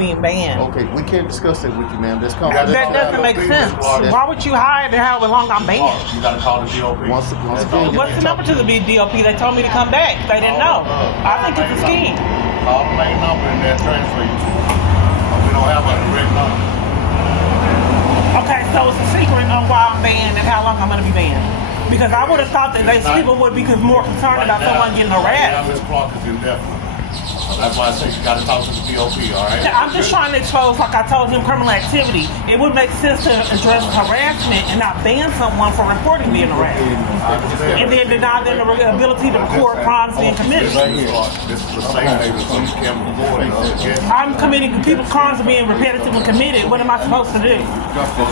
being banned. Okay, we can't discuss that with you, man. Let's come. That doesn't make sense. Why would you hide how long I'm banned? You gotta call the DOP. Once again, what's the number to the DOP? They told me to come back. They didn't know. I think it's a scheme. Call the main number and they'll transfer you. We don't have a direct number. Okay, so it's a secret on why I'm banned and how long I'm going to be banned. Because I would have thought that people would be more concerned about someone getting harassed. This clock is indefinite. That's why I say you got to talk to the DOP, all right? I'm just trying to expose, like I told him, criminal activity. It would make sense to address harassment and not ban someone for reporting being harassed. And then deny them the ability to record crimes being committed. This is the same thing that you can't record. I'm committing crimes are being repetitively committed. What am I supposed to do?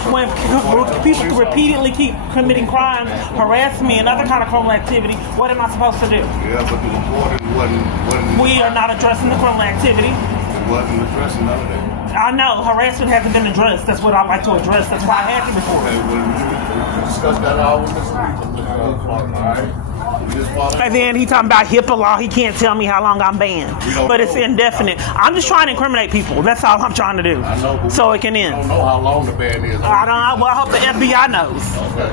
When people repeatedly keep committing crimes, harassing me, and other kind of criminal activity, what am I supposed to do? Yeah, but the reporting wasn't. We are not addressing the criminal activity. It wasn't addressing none of that. I know harassment hasn't been addressed. That's what I like to address. That's why I had to report. Okay, well, we discussed that all with Mr. All right. And then he talking about HIPAA law. He can't tell me how long I'm banned, but it's indefinite. I'm just trying to incriminate people. That's all I'm trying to do. I know, so it can end. I don't know how long the ban is. I don't know. Well, I hope the FBI knows. Okay.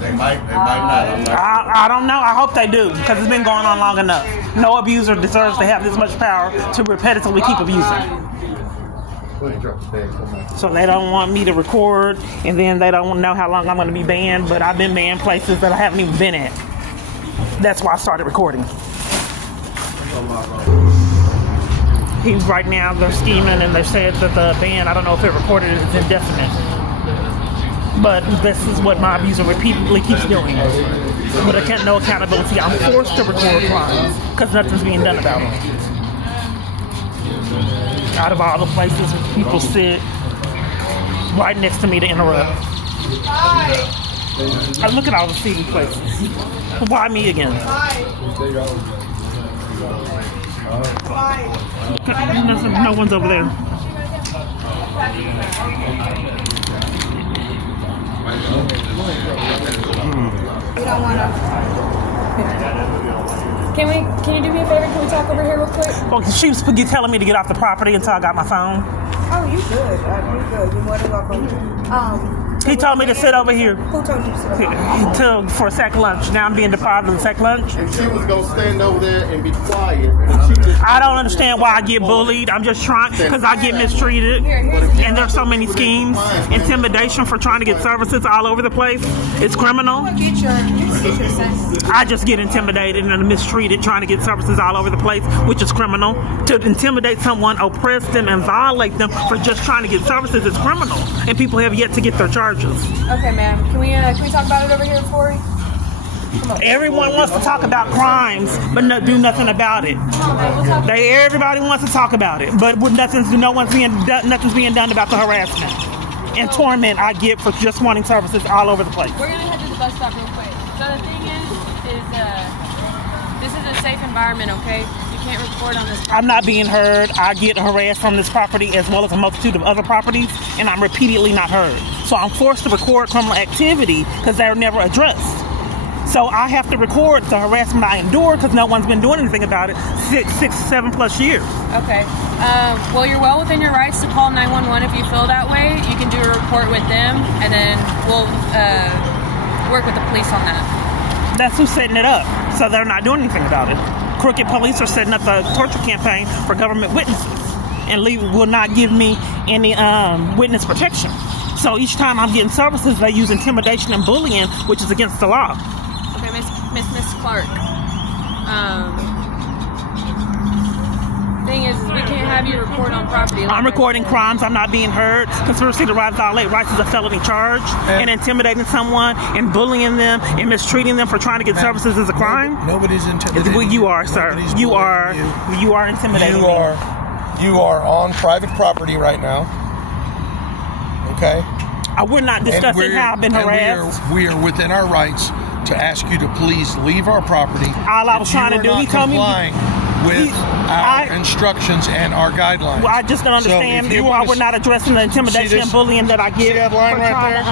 They might not. I don't know. I hope they do, because it's been going on long enough. No abuser deserves to have this much power to repetitively keep abusing. So they don't want me to record, and then they don't know how long I'm going to be banned, but I've been banned places that I haven't even been at. That's why I started recording. Right now they're scheming, and they said that the ban, I don't know if it recorded it, is indefinite. But this is what my abuser repeatedly keeps doing. But I can't, no accountability. I'm forced to record crimes because nothing's being done about them. Out of all the places where people sit right next to me to interrupt. I look at all the seedy places. Why me again? No one's over there. We don't want to. Can you do me a favor? Can we talk over here real quick? Well, she was telling me to get off the property until I got my phone. Oh, you good. You good. You're more than welcome. He told me to sit over here. Who told you to sit over here? For a sack lunch. Now I'm being deprived of the sack lunch. If she was going to stand over there and be quiet. I don't understand why I get bullied. I'm just trying, because I get mistreated. And there's so many schemes. Intimidation for trying to get services all over the place. It's criminal. I just get intimidated and mistreated trying to get services all over the place, which is criminal. To intimidate someone, oppress them, and violate them for just trying to get services is criminal. And people have yet to get their charges. Okay, ma'am. Can we talk about it over here, Corey? Everyone wants to talk about crimes, but do nothing about it. Everybody wants to talk about it, but nothing's being done about the harassment and torment I get for just wanting services all over the place. We're gonna head to the bus stop real quick. So the thing is this is a safe environment, okay? You can't record on this property. I'm not being heard. I get harassed on this property as well as a multitude of other properties, and I'm repeatedly not heard. So I'm forced to record criminal activity because they're never addressed. So I have to record the harassment I endure because no one's been doing anything about it 7+ years. Okay. Well, you're well within your rights to call 911 if you feel that way. You can do a report with them, and then we'll work with the police on that. That's who's setting it up. So they're not doing anything about it. Crooked police are setting up a torture campaign for government witnesses and will not give me any witness protection. So each time I'm getting services, they use intimidation and bullying, which is against the law. Okay, Miss Clark. Thing is, we can't have you record on property. I'm recording crimes. I'm not being heard. Conspiracy to violate rights is a felony charge, and intimidating someone and bullying them and mistreating them for trying to get services is a crime. Nobody's intimidating. Well, you are, sir. You are intimidating. You are on private property right now. Okay. We're not discussing how I've been harassed. We are within our rights to ask you to please leave our property. All I was trying to do, he told me with our instructions and our guidelines. Well, I just don't understand why we're not addressing the intimidation and bullying that I get. See that line right there?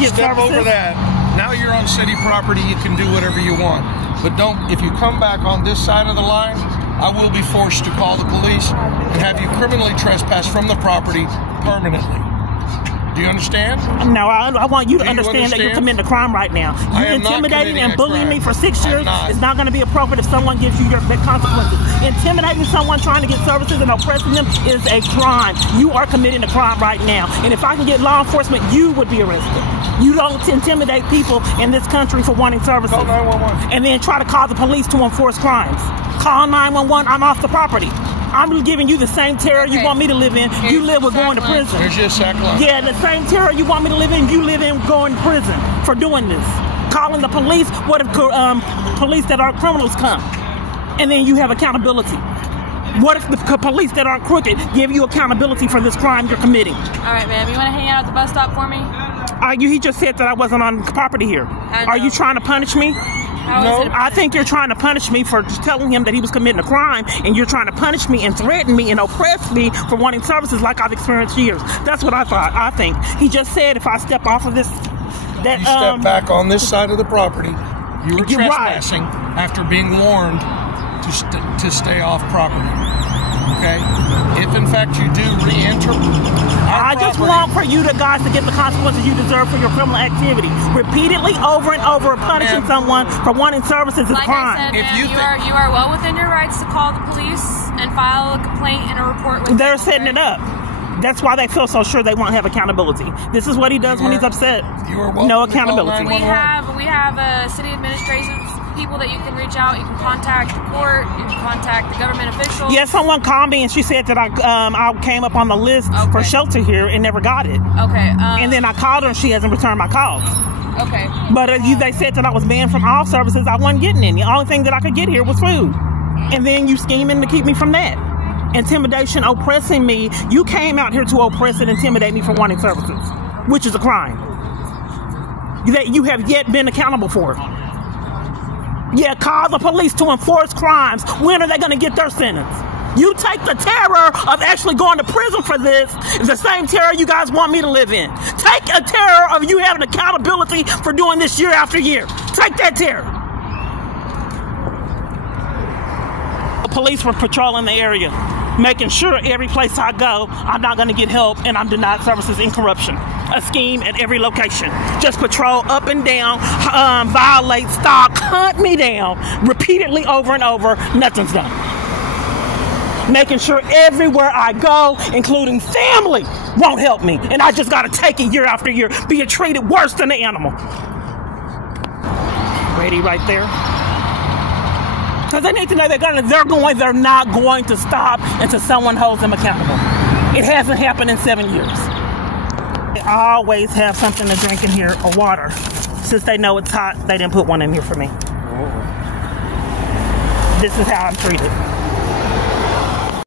Get Step services. over that. Now you're on city property. You can do whatever you want. But don't. If you come back on this side of the line, I will be forced to call the police and have you criminally trespass from the property permanently. Do you understand? No, I want you to understand that you're committing a crime right now. You intimidating and bullying me for 6 years is not going to be appropriate if someone gives you the consequences. Intimidating someone trying to get services and oppressing them is a crime. You are committing a crime right now. And if I can get law enforcement, you would be arrested. You don't intimidate people in this country for wanting services. Call 911. And then try to call the police to enforce crimes. Call 911, I'm off the property. I'm giving you the same terror you want me to live in. You live with going to prison. There's your sack line. Yeah, the same terror you want me to live in, you live in going to prison for doing this. Calling the police, what if police that aren't criminals come? And then you have accountability. What if the police that aren't crooked give you accountability for this crime you're committing? All right, ma'am. You want to hang out at the bus stop for me? He just said that I wasn't on property here. Are you trying to punish me? No, I think you're trying to punish me for telling him that he was committing a crime, and you're trying to punish me and threaten me and oppress me for wanting services like I've experienced years. That's what I thought. I think he just said if I step off of this, that you step back on this side of the property, you were trespassing after being warned to stay off property. Okay? If in fact you do re-enter, I just want for you guys to get the consequences you deserve for your criminal activity. Repeatedly, over and over, punishing someone for wanting services is crime. Like I said, you are well within your rights to call the police and file a complaint and a report with They're setting it up. That's why they feel so sure they won't have accountability. This is what he does when he's upset. No accountability. We have city administration people that you can reach out. You can contact the court. You can contact the government officials. Yeah, someone called me and she said that I came up on the list for shelter here and never got it. Okay. And then I called her and she hasn't returned my calls. Okay. But they said that I was banned from all services. I wasn't getting any. The only thing that I could get here was food. And then you scheming to keep me from that. Intimidation, oppressing me. You came out here to oppress and intimidate me for wanting services, which is a crime that you have yet been accountable for. Yeah, call the police to enforce crimes. When are they going to get their sentence? You take the terror of actually going to prison for this, the same terror you guys want me to live in. Take a terror of you having accountability for doing this year after year. Take that terror. The police were patrolling the area, making sure every place I go, I'm not going to get help and I'm denied services in corruption. A scheme at every location. Just patrol up and down, violate, stalk, hunt me down, repeatedly over and over, nothing's done. Making sure everywhere I go, including family, won't help me. And I just got to take it year after year, being treated worse than an animal. Ready right there? Because they need to know they're not going to stop until someone holds them accountable. It hasn't happened in 7 years. They always have something to drink in here, or water. Since they know it's hot, they didn't put one in here for me. This is how I'm treated.